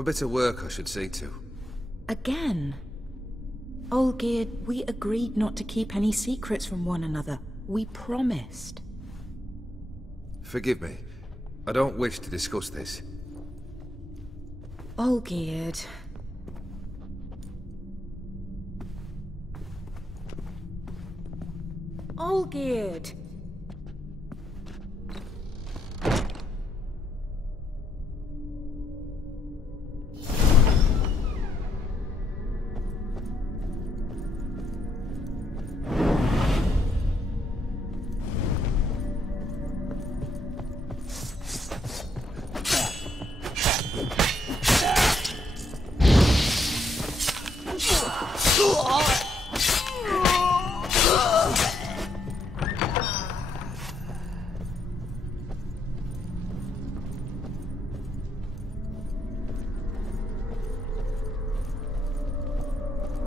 a bit of work I should see to. Again? Olgierd, we agreed not to keep any secrets from one another. We promised. Forgive me. I don't wish to discuss this. Olgierd. Olgierd!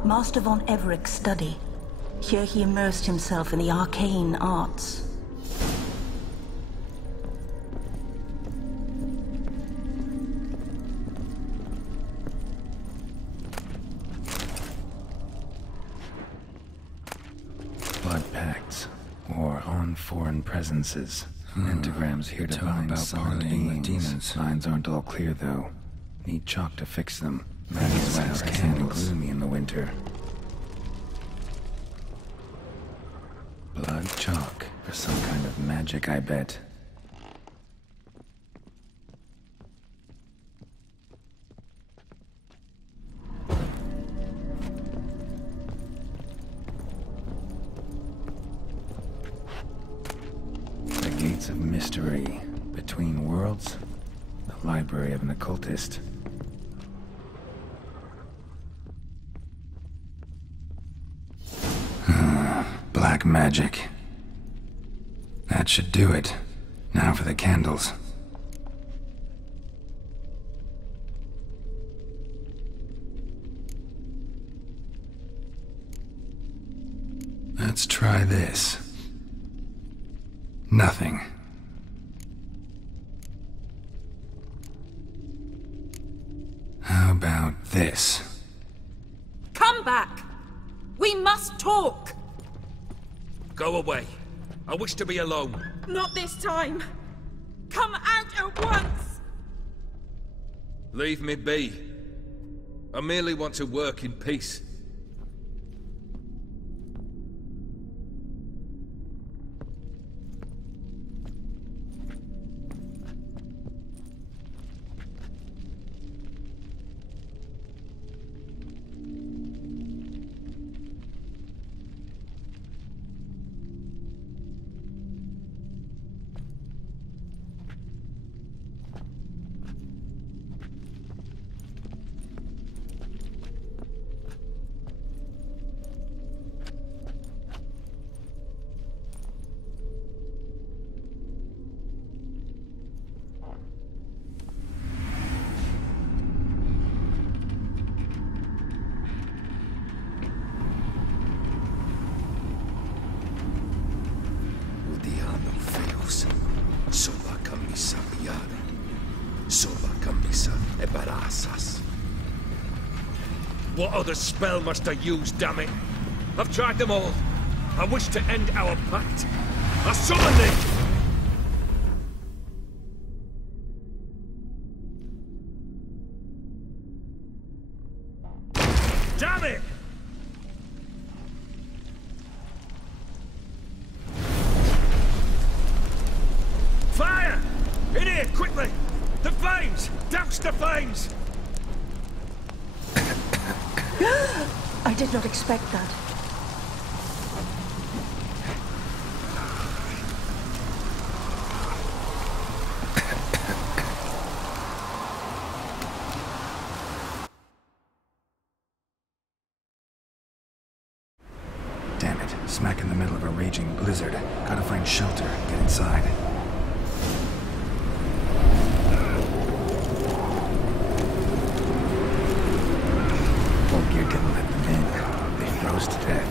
Master von Everec's study. Here he immersed himself in the arcane arts. Blood pacts, or on foreign presences. Pentagrams here to bind sullen beings. Lines aren't all clear, though. Need chalk to fix them. Might as well can gloomy in the winter. Blood chalk for some kind of magic, I bet. The gates of mystery. Between worlds. The library of an occultist. Black magic. That should do it. Now for the candles. Let's try this. Nothing. How about this? Come back! We must talk! Go away. I wish to be alone. Not this time! Come out at once! Leave me be. I merely want to work in peace. What other spell must I use, damn it? I've tried them all. I wish to end our pact. I summon thee! Damn it! Fire! In here, quickly! The flames! Douse the flames! I did not expect that. Damn it. Smack in the middle of a raging blizzard. Gotta find shelter. Get inside. Olgierd didn't let them in. They froze to death.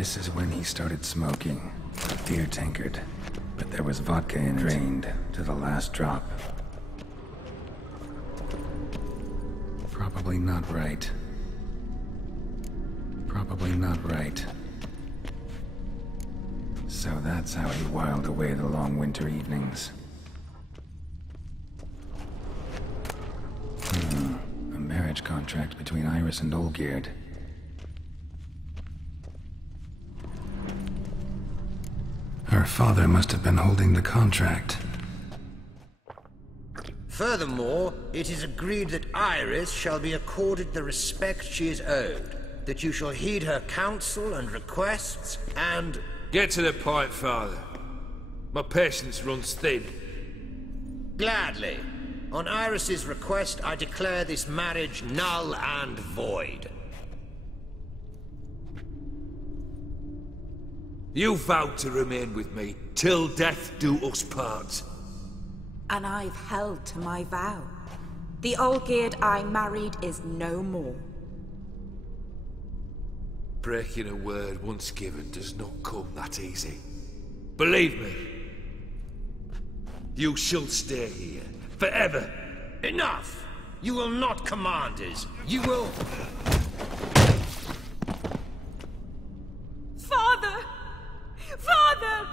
This is when he started smoking. Beer tankard. But there was vodka in it. Drained to the last drop. Probably not right. Probably not right. So that's how he whiled away the long winter evenings. A marriage contract between Iris and Olgierd. Her father must have been holding the contract. Furthermore, it is agreed that Iris shall be accorded the respect she is owed, that you shall heed her counsel and requests, and... Get to the point, Father. My patience runs thin. Gladly. On Iris's request, I declare this marriage null and void. You vowed to remain with me, till death do us part. And I've held to my vow. The Olgierd I married is no more. Breaking a word once given does not come that easy. Believe me. You shall stay here, forever. Enough! You will not command us. You will... Father! Father!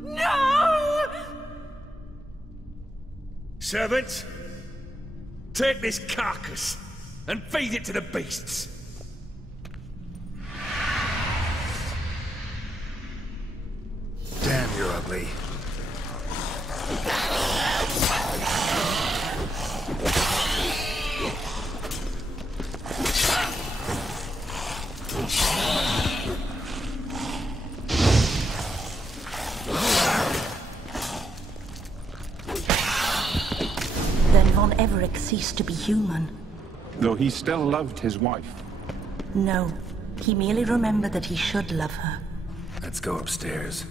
No! Servants, take this carcass and feed it to the beasts. Damn, you're ugly. Then von Everec ceased to be human. Though he still loved his wife. No, he merely remembered that he should love her. Let's go upstairs.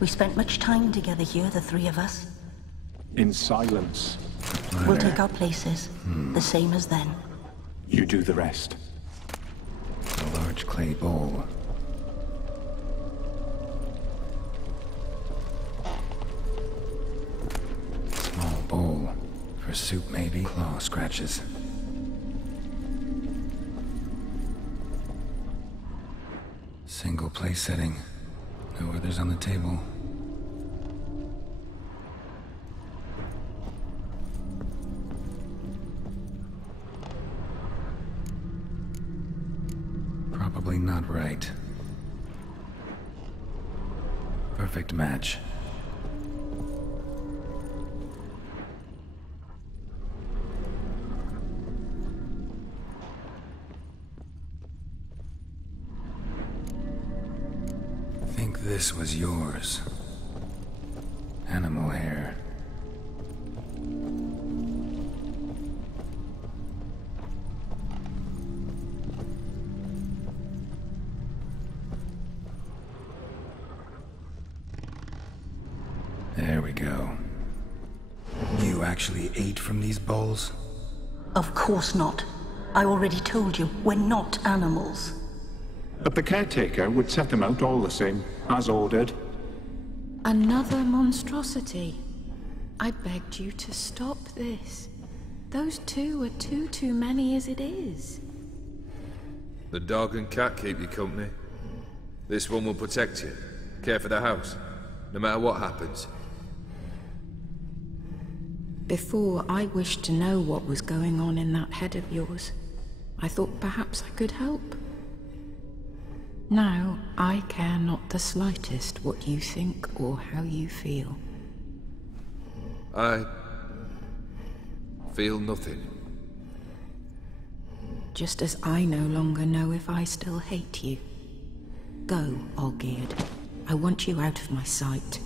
We spent much time together here, the three of us. In silence. We'll take our places, the same as then. You do the rest. A large clay bowl. Small bowl. For soup, maybe? Claw scratches. Single place setting. No others on the table. Probably not right. Perfect match. Think this was yours. Animal hair. There we go. You actually ate from these bowls? Of course not. I already told you, we're not animals. But the caretaker would set them out all the same, as ordered. Another monstrosity. I begged you to stop this. Those two are too many as it is. The dog and cat keep you company. This one will protect you. Care for the house, no matter what happens. Before, I wished to know what was going on in that head of yours. I thought perhaps I could help. Now, I care not the slightest what you think or how you feel. I feel nothing. Just as I no longer know if I still hate you. Go, Olgierd. I want you out of my sight.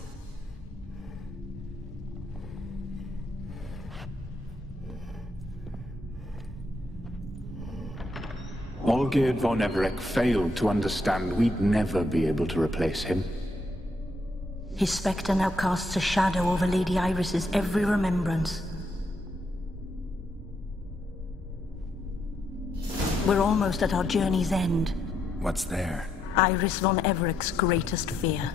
Olgierd von Everec failed to understand we'd never be able to replace him. His spectre now casts a shadow over Lady Iris's every remembrance. We're almost at our journey's end. What's there? Iris von Everec's greatest fear.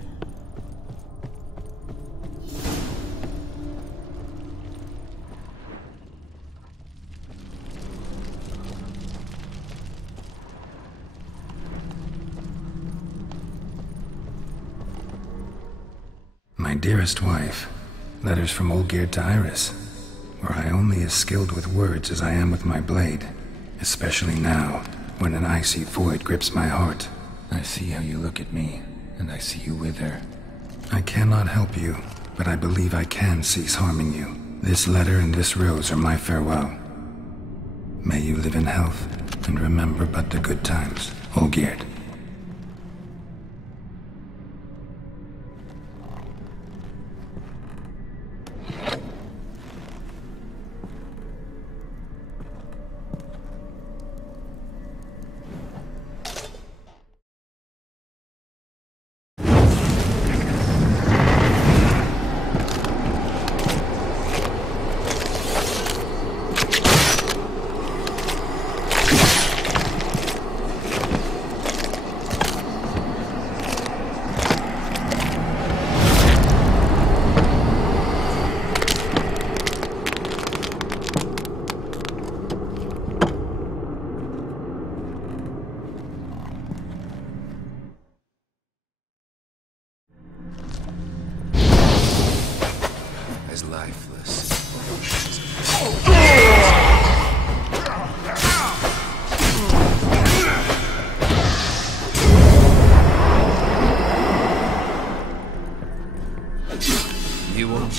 My dearest wife, letters from Olgierd to Iris. Were I only as skilled with words as I am with my blade, especially now, when an icy void grips my heart. I see how you look at me, and I see you with her. I cannot help you, but I believe I can cease harming you. This letter and this rose are my farewell. May you live in health, and remember but the good times, Olgierd. Lifeless. You want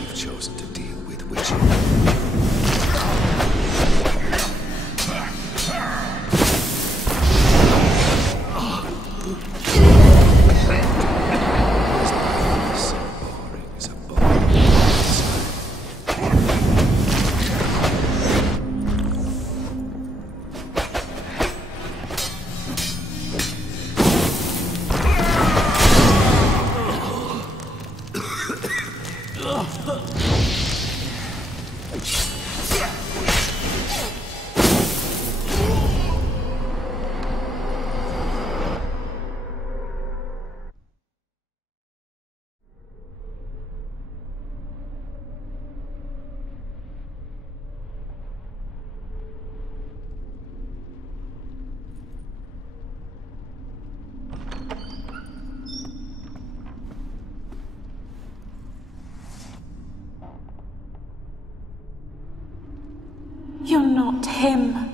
you've chosen to deal with. not him.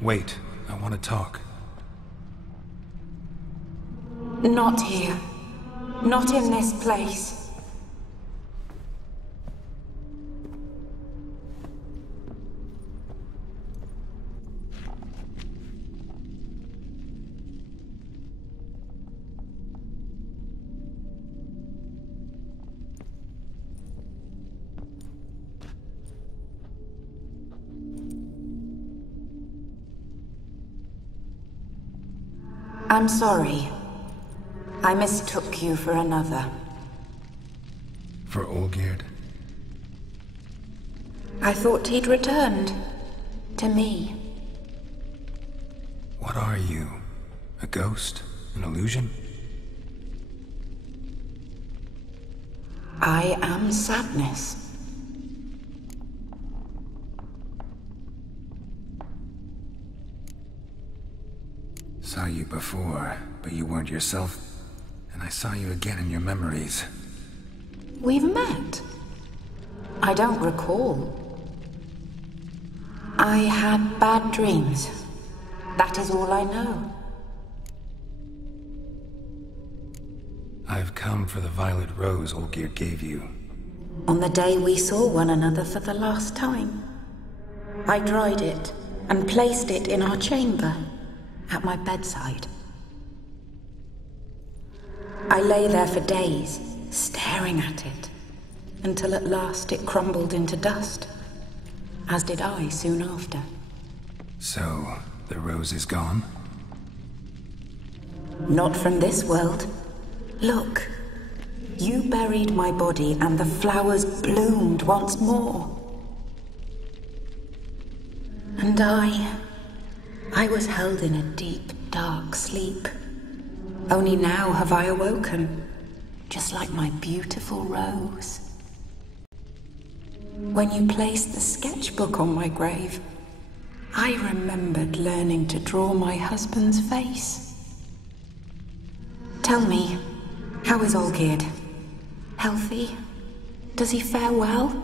Wait, I want to talk. Not here. Not in this place. I'm sorry. I mistook you for another. For Olgierd? I thought he'd returned. To me. What are you? A ghost? An illusion? I am sadness. Saw you before, but you weren't yourself. And I saw you again in your memories. We've met? I don't recall. I had bad dreams. That is all I know. I've come for the violet rose Olgierd gave you. On the day we saw one another for the last time. I dried it and placed it in our chamber, at my bedside. I lay there for days, staring at it, until at last it crumbled into dust, as did I soon after. So, the rose is gone? Not from this world. Look, you buried my body and the flowers bloomed once more. And I was held in a deep, dark sleep. Only now have I awoken, just like my beautiful rose. When you placed the sketchbook on my grave, I remembered learning to draw my husband's face. Tell me, how is Olgierd? Healthy? Does he fare well?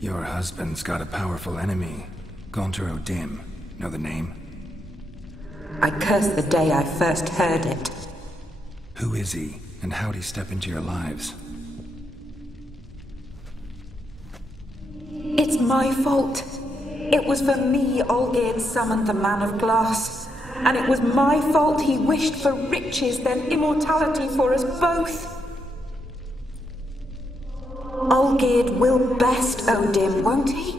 Your husband's got a powerful enemy. Gonter Dim. Know the name? I curse the day I first heard it. Who is he, and how'd he step into your lives? It's my fault. It was for me Olgierd summoned the Man of Glass. And it was my fault he wished for riches, then immortality for us both. Olgierd will best Odim, won't he?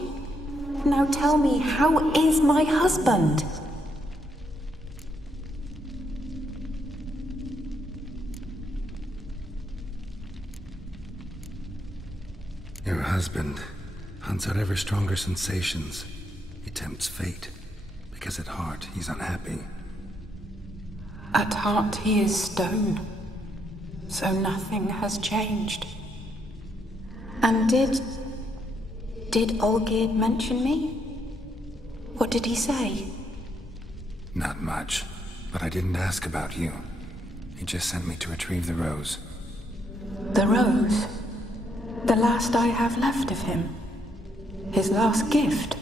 Now tell me, how is my husband? Your husband hunts out ever stronger sensations. He tempts fate, because at heart he's unhappy. At heart he is stone, so nothing has changed. And did Olgierd mention me? What did he say? Not much, but I didn't ask about you. He just sent me to retrieve the rose. The rose? The last I have left of him? His last gift?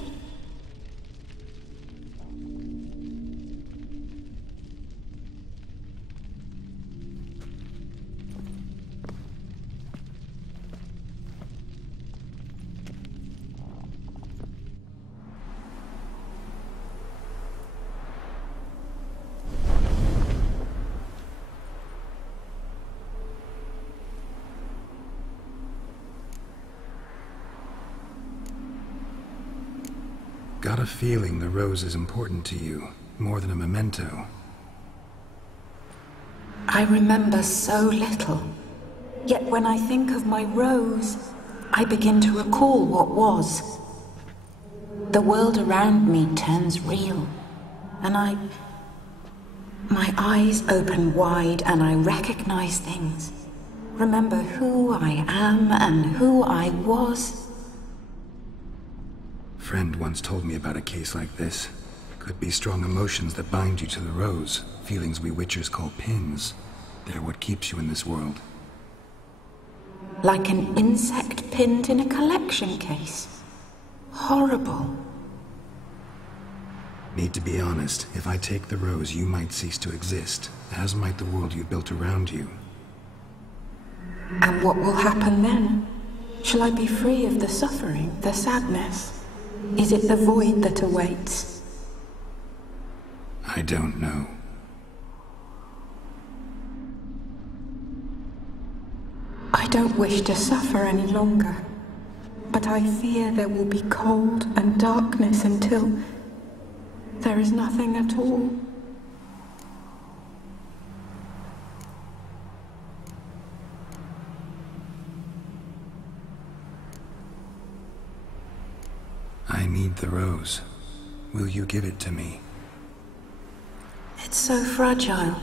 Got a feeling the rose is important to you, more than a memento. I remember so little. Yet when I think of my rose, I begin to recall what was. The world around me turns real, and my eyes open wide and I recognize things. Remember who I am and who I was. Friend once told me about a case like this. Could be strong emotions that bind you to the rose, feelings we witchers call pins. They're what keeps you in this world. Like an insect pinned in a collection case. Horrible. Need to be honest, if I take the rose, you might cease to exist, as might the world you built around you. And what will happen then? Shall I be free of the suffering, the sadness? Is it the void that awaits? I don't know. I don't wish to suffer any longer, but I fear there will be cold and darkness until there is nothing at all. I need the rose. Will you give it to me? It's so fragile.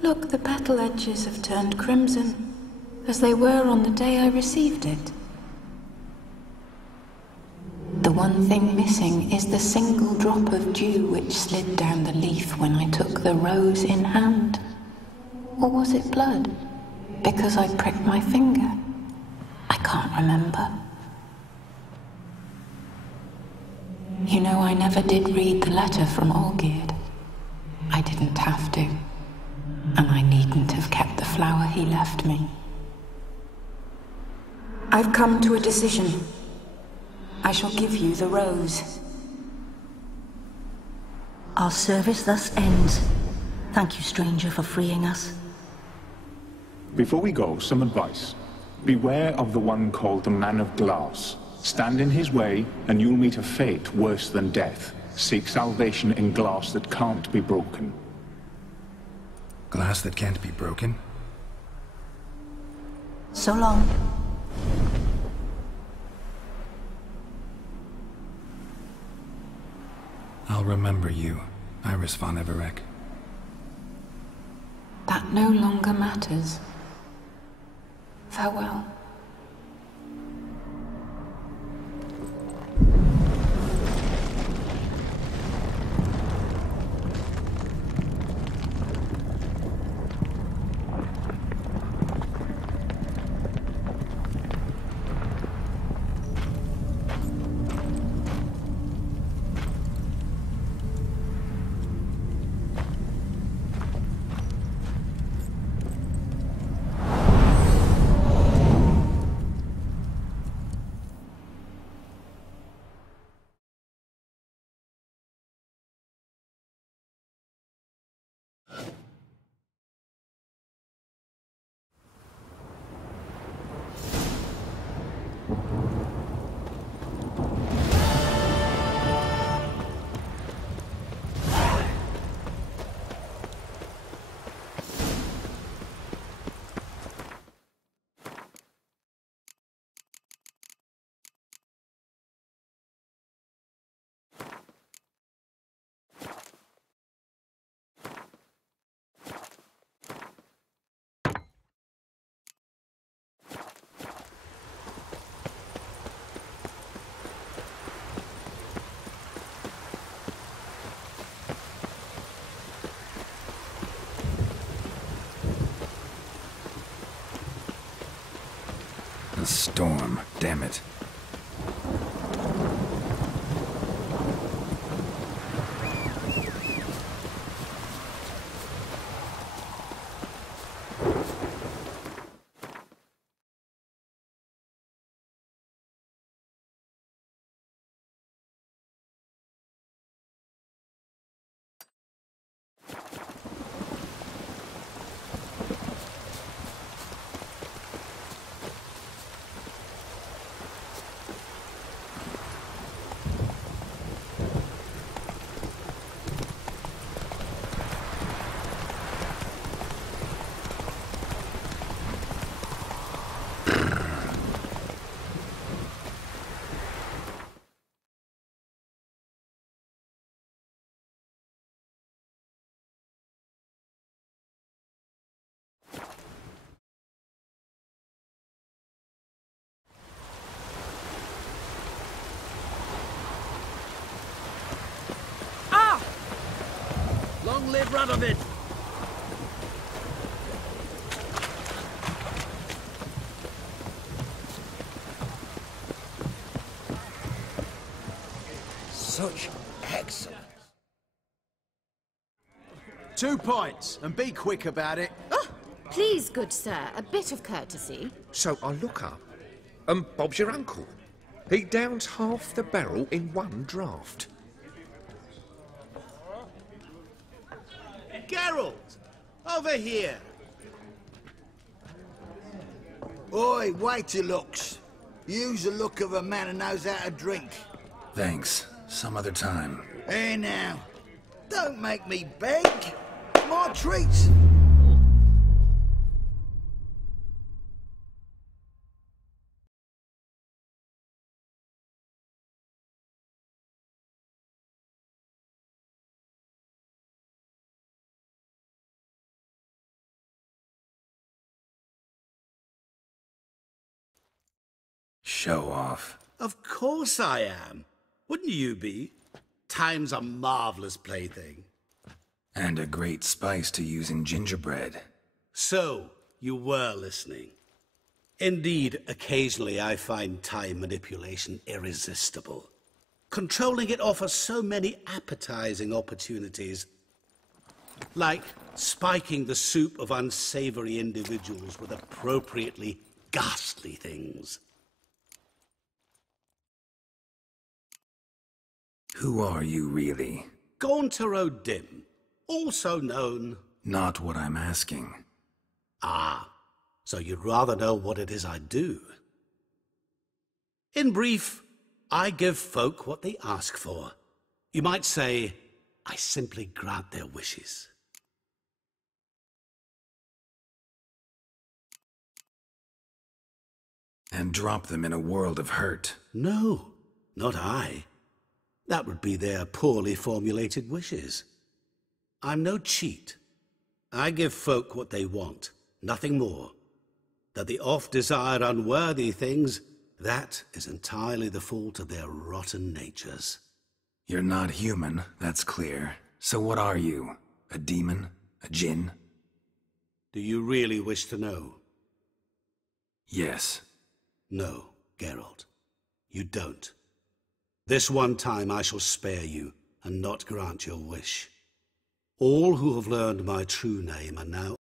Look, the petal edges have turned crimson, as they were on the day I received it. The one thing missing is the single drop of dew which slid down the leaf when I took the rose in hand. Or was it blood? Because I pricked my finger? I can't remember. You know, I never did read the letter from Olgierd. I didn't have to. And I needn't have kept the flower he left me. I've come to a decision. I shall give you the rose. Our service thus ends. Thank you, stranger, for freeing us. Before we go, some advice. Beware of the one called the Man of Glass. Stand in his way, and you'll meet a fate worse than death. Seek salvation in glass that can't be broken. Glass that can't be broken? So long. I'll remember you, Iris von Everec. That no longer matters. Farewell. A storm, damn it. front of it! Such excellence. 2 pints, and be quick about it. Oh, please, good sir, a bit of courtesy. So I look up, and Bob's your uncle. He downs half the barrel in one draught. Geralt! Over here! Oi, wait your looks. Use the look of a man who knows how to drink. Thanks. Some other time. Hey now, don't make me beg. My treat. Show off. Of course I am. Wouldn't you be? Time's a marvelous plaything. And a great spice to use in gingerbread. So, you were listening. Indeed, occasionally I find time manipulation irresistible. Controlling it offers so many appetizing opportunities. Like spiking the soup of unsavory individuals with appropriately ghastly things. Who are you, really? Gaunter O'Dim, also known... Not what I'm asking. Ah, so you'd rather know what it is I do. In brief, I give folk what they ask for. You might say, I simply grant their wishes. And drop them in a world of hurt. No, not I. That would be their poorly formulated wishes. I'm no cheat. I give folk what they want, nothing more. That they oft desire unworthy things, that is entirely the fault of their rotten natures. You're not human, that's clear. So what are you? A demon? A djinn? Do you really wish to know? Yes. No, Geralt. You don't. This one time I shall spare you, and not grant your wish. All who have learned my true name are now